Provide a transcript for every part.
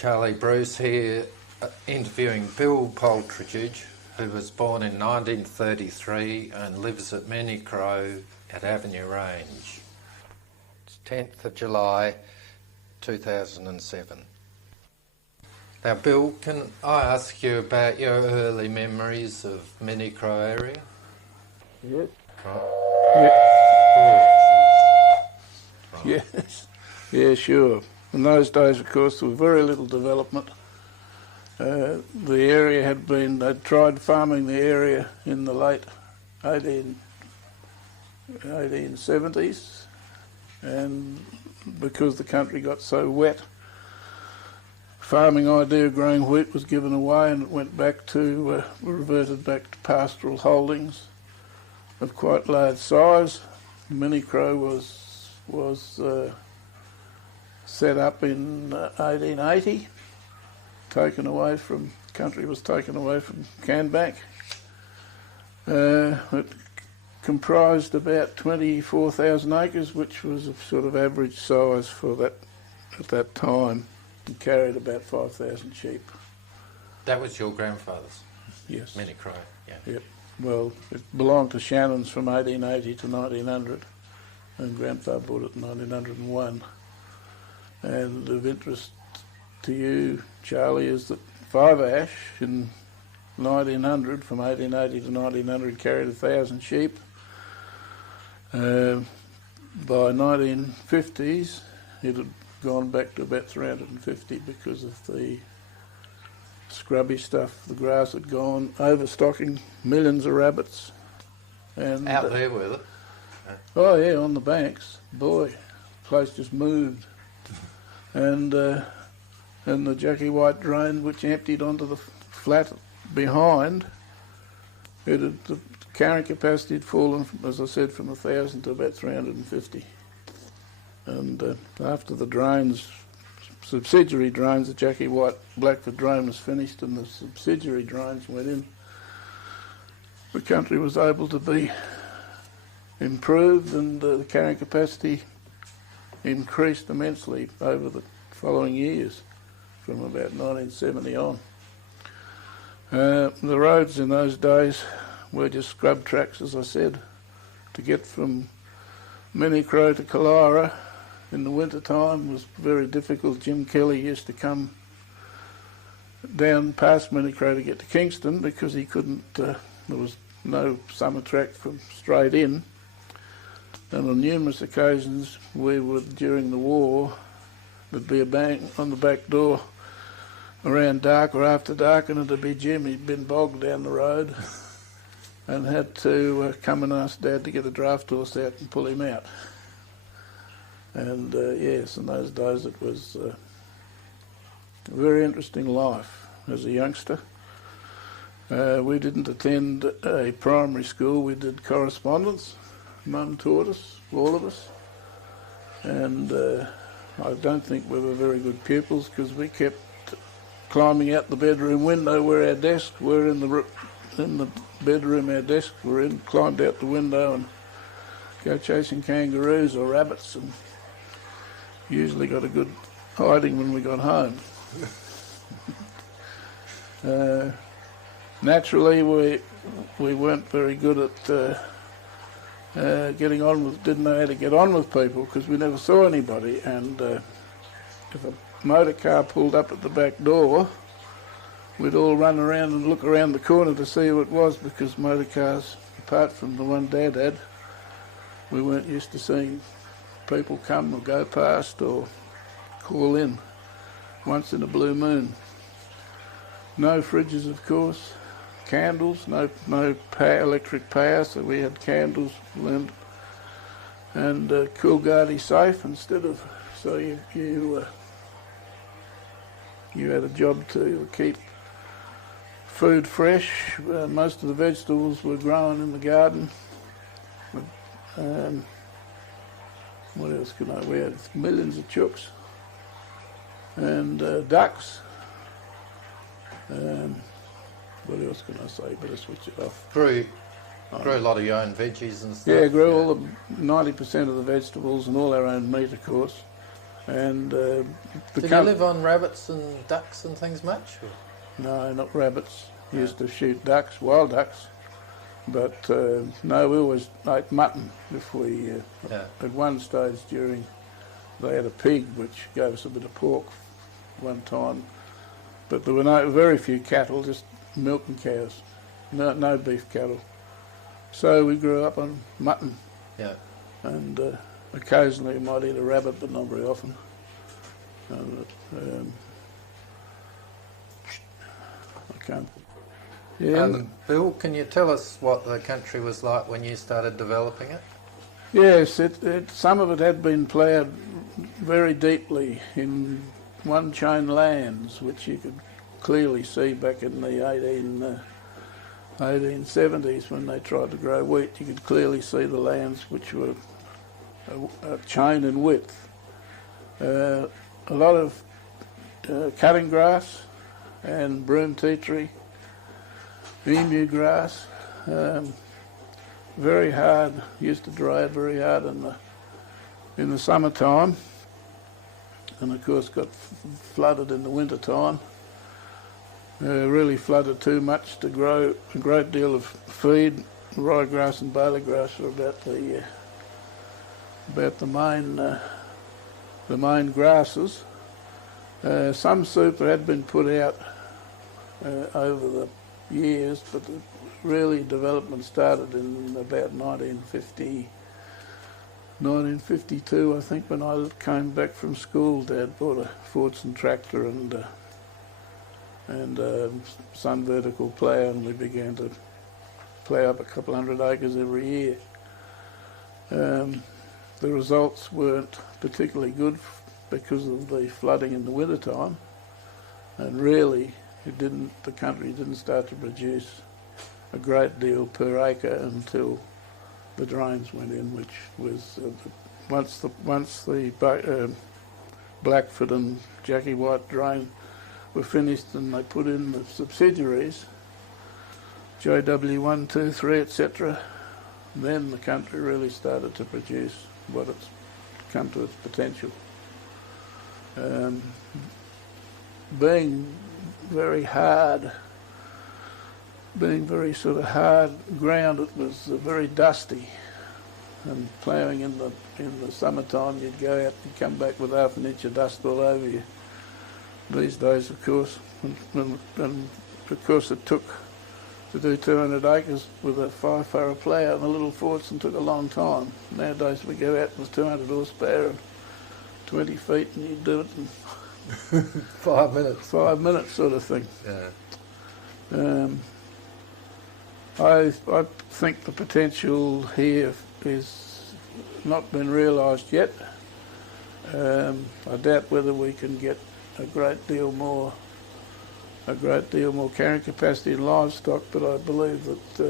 Charlie Bruce here, interviewing Bill Paltridge, who was born in 1933 and lives at Many Crow at Avenue Range. It's 10th of July 2007. Now Bill, can I ask you about your early memories of Many Crow area? Yes. Right. Yeah. Oh, right. Yes. Yeah, sure. In those days, of course, there was very little development. The area they'd tried farming the area in the late 1870s, and because the country got so wet, farming idea of growing wheat was given away, and it went back to, reverted back to pastoral holdings of quite large size. Many Crow was set up in 1880, country was taken away from Canbank. It comprised about 24,000 acres, which was a sort of average size for that at that time, and carried about 5,000 sheep. That was your grandfather's? Yes. Many Crow, yeah. Yep. Well, it belonged to Shannon's from 1880 to 1900, and Grandfather bought it in 1901. And of interest to you, Charlie, is that Five Ash in 1900, from 1880 to 1900, carried 1,000 sheep. By 1950s, it had gone back to about 350 because of the scrubby stuff. The grass had gone, overstocking, millions of rabbits. And Out there with it? Oh yeah, on the banks. Boy, the place just moved. And the Jackie White drain, which emptied onto the flat behind, the carrying capacity had fallen, as I said, from 1,000 to about 350. And after the drains, subsidiary drains, the Jackie White Blackford drain was finished and the subsidiary drains went in, the country was able to be improved, and the carrying capacity increased immensely over the following years, from about 1970 on. The roads in those days were just scrub tracks, as I said. To get from Many Crow to Kalara in the winter time was very difficult. Jim Kelly used to come down past Many Crow to get to Kingston because he couldn't, there was no summer track from straight in. And on numerous occasions, we would, during the war, there'd be a bang on the back door around dark or after dark, and it'd be Jim. He'd been bogged down the road and had to come and ask Dad to get a draft horse out and pull him out. And yes, in those days it was a very interesting life as a youngster. We didn't attend a primary school, we did correspondence. Mum taught us, all of us, and I don't think we were very good pupils because we kept climbing out the bedroom window where our desks were in the bedroom our desks were in, climbed out the window and go chasing kangaroos or rabbits, and usually got a good hiding when we got home. Naturally, we weren't very good at getting on with, didn't know how to get on with people because we never saw anybody, and if a motor car pulled up at the back door, we'd all run around and look around the corner to see who it was, because motor cars, apart from the one Dad had, we weren't used to seeing people come or go past or call in once in a blue moon. No fridges, of course. Candles, no electric power, so we had candles and Coolgardie safe instead of, so you had a job to keep food fresh. Most of the vegetables were grown in the garden. What else could we had millions of chooks and ducks. What else can I say? Better switch it off. Grew a lot of your own veggies and stuff? Yeah, grew all the 90% of the vegetables and all our own meat, of course. And Did you live on rabbits and ducks and things much? Or? No, not rabbits. Used to shoot ducks, wild ducks. But no, we always ate mutton. If we at one stage during, they had a pig which gave us a bit of pork one time. But there were very few cattle, just milking cows. No beef cattle. So we grew up on mutton. Yeah. And occasionally we might eat a rabbit, but not very often. I can't. Yeah. Bill, can you tell us what the country was like when you started developing it? Yes, some of it had been ploughed very deeply in one-chain lands, which you could clearly see back in the 1870s when they tried to grow wheat. You could clearly see the lands which were a chain in width. A lot of cutting grass and broom tea tree, emu grass, very hard, used to dry it very hard in the summertime, and of course got flooded in the winter time. Really flooded too much to grow a great deal of feed. Ryegrass and bailey grass were about the main grasses. Some super had been put out over the years, but really development started in about 1952, I think, when I came back from school. Dad bought a Fordson tractor and some vertical plough, and we began to plough up a couple hundred acres every year. The results weren't particularly good because of the flooding in the winter time, and really the country didn't start to produce a great deal per acre until the drains went in, which was once the Blackfoot and Jackie White drain were finished, and they put in the subsidiaries, JW1, 2, 3, etc. Then the country really started to produce what it's come to its potential. Being very sort of hard ground, it was very dusty, and ploughing in the summertime, you'd go out and come back with half an inch of dust all over you. These days, of course, and of course it took to do 200 acres with a 5-furrow plough and a little Fordson took a long time. Nowadays we go out with 200 horsepower and 20 feet and you do it in 5 minutes. 5 minutes sort of thing. Yeah. I think the potential here is not been realised yet. I doubt whether we can get a great deal more carrying capacity in livestock, but I believe that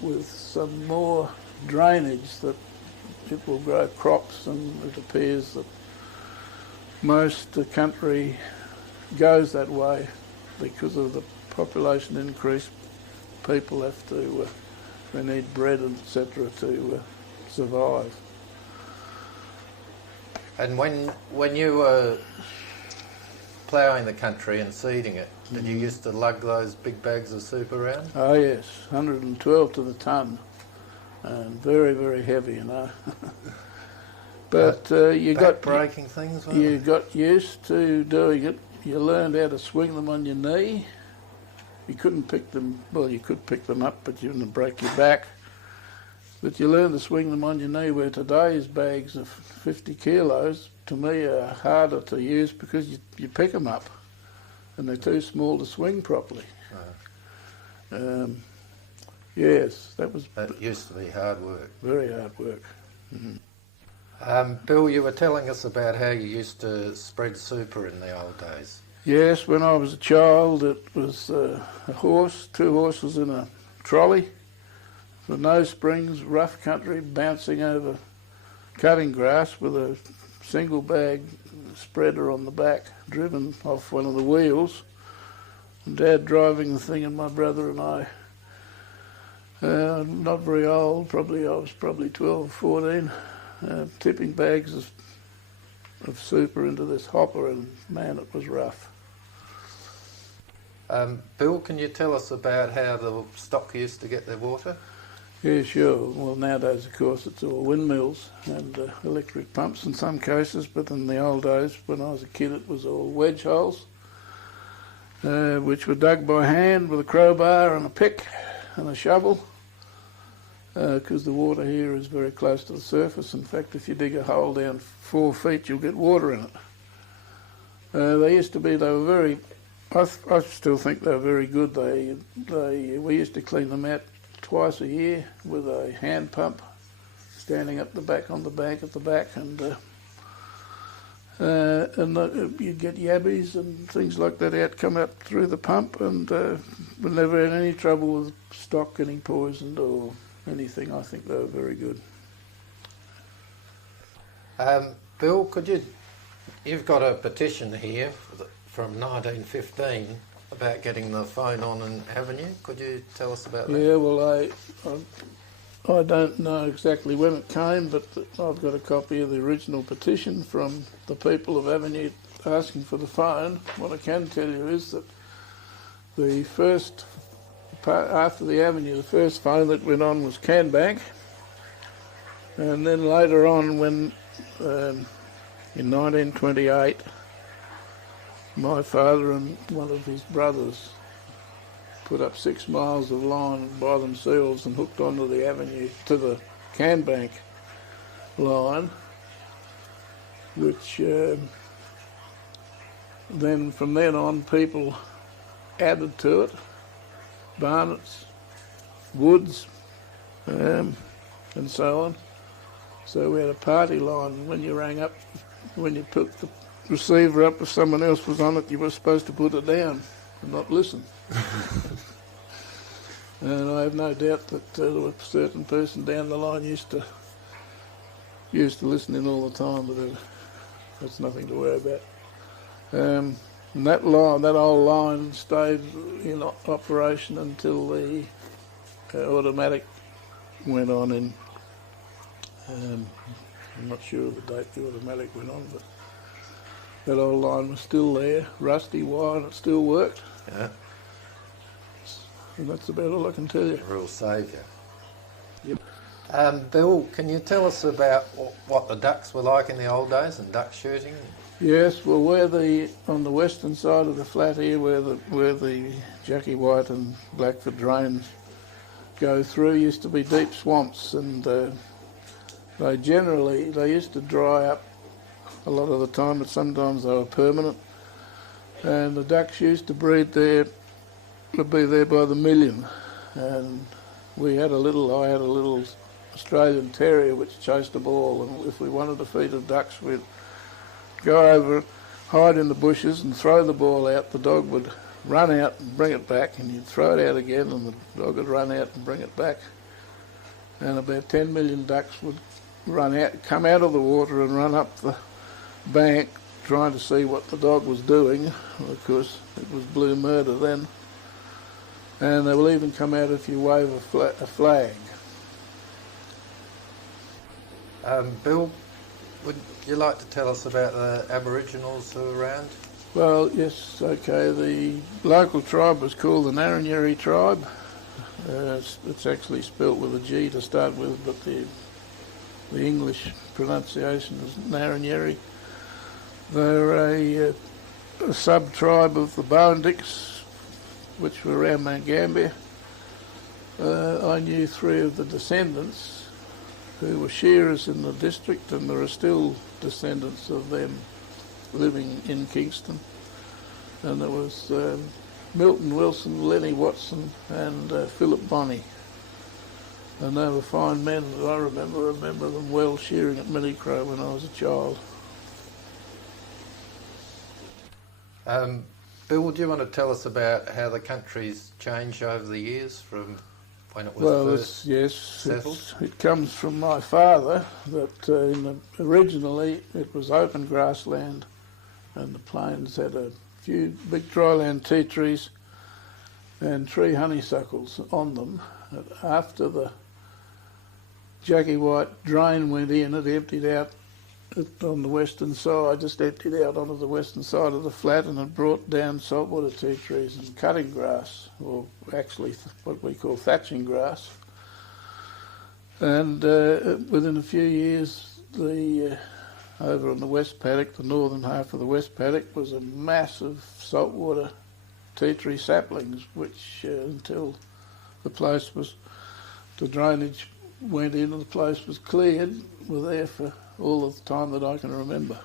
with some more drainage that it will grow crops, and it appears that most of the country goes that way because of the population increase. People have to, they need bread and etc. to survive. And when you were ploughing the country and seeding it, did you used to lug those big bags of soup around? Oh yes, 112 to the tonne, and very, very heavy, you know. But you got breaking things. You got used to doing it. You learned how to swing them on your knee. You couldn't pick them. Well, you could pick them up, but you wouldn't break your back. But you learn to swing them on your knee, where today's bags of 50 kilos, to me, are harder to use because you pick them up and they're too small to swing properly. Yes, that used to be hard work. Very hard work. Mm-hmm. Bill, you were telling us about how you used to spread super in the old days. Yes, when I was a child, it was a horse, 2 horses in a trolley, with no springs, rough country, bouncing over cutting grass with a single bag spreader on the back, driven off one of the wheels. And Dad driving the thing, and my brother and I, not very old, I was probably 12 or 14, tipping bags of super into this hopper, and man, it was rough. Bill, can you tell us about how the stock used to get their water? Yeah, sure. Well, nowadays, of course, it's all windmills and electric pumps in some cases, but in the old days, when I was a kid, it was all wedge holes, which were dug by hand with a crowbar and a pick and a shovel, because the water here is very close to the surface. In fact, if you dig a hole down 4 feet, you'll get water in it. They were very, I still think they were very good. We used to clean them out twice a year with a hand pump, standing up the back on the bank at the back, and you'd get yabbies and things like that out, come out through the pump, and we never had any trouble with stock getting poisoned or anything. I think they were very good. Bill, you've got a petition here from 1915 about getting the phone on an avenue. Could you tell us about that? Yeah, well, I don't know exactly when it came, but I've got a copy of the original petition from the people of Avenue asking for the phone. What I can tell you is that the first, after the Avenue, the first phone that went on was Canbank, and then later on, when in 1928, my father and one of his brothers put up 6 miles of line by themselves and hooked onto the avenue to the Canbank line, which then from then on people added to it, Barnett's, Woods, and so on. So we had a party line. When you rang up, when you put the receiver up, if someone else was on it, you were supposed to put it down and not listen. And I have no doubt that there was a certain person down the line used to listen in all the time, but that's nothing to worry about. And that old line stayed in operation until the automatic went on in. I'm not sure of the date the automatic went on, but that old line was still there, rusty wire, and it still worked. Yeah. And that's about all I can tell you. A real saviour. Yep. Bill, can you tell us about what the ducks were like in the old days and duck shooting? Yes, well, on the western side of the flat here, where the Jackie White and Blackford drains go through, used to be deep swamps, and they used to dry up a lot of the time, but sometimes they were permanent. And the ducks used to breed there, would be there by the million. And I had a little Australian terrier which chased a ball, and if we wanted a feed of ducks, we'd go over, hide in the bushes and throw the ball out. The dog would run out and bring it back, and you'd throw it out again, and the dog would run out and bring it back. And about 10 million ducks would come out of the water and run up the bank trying to see what the dog was doing. Of course, it was blue murder then. And they will even come out if you wave a flag. Bill, would you like to tell us about the Aboriginals who are around? Well, yes, okay. The local tribe was called the Narranyeri tribe. It's actually spelt with a G to start with, but the English pronunciation is Narranyeri. They're a sub-tribe of the Boandicks, which were around Mount Gambier. I knew 3 of the descendants who were shearers in the district, and there are still descendants of them living in Kingston. And there was Milton Wilson, Lenny Watson, and Philip Bonney. And they were fine men. I remember them well shearing at Millicrow when I was a child. Bill, do you want to tell us about how the country's changed over the years from when it was settled? It comes from my father that originally it was open grassland, and the plains had a few big dryland tea trees and tree honeysuckles on them. After the Jackie White drain went in, it emptied out on the western side, just emptied out onto the western side of the flat, and had brought down saltwater tea trees and cutting grass, or actually what we call thatching grass. And within a few years, over on the west paddock, the northern half of the west paddock, was a mass of saltwater tea tree saplings, which until the drainage went in and the place was cleared, were there for all of the time that I can remember.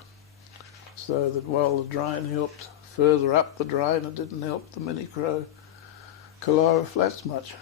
So that while the drain helped further up the drain, it didn't help the mini crow Callira flats much.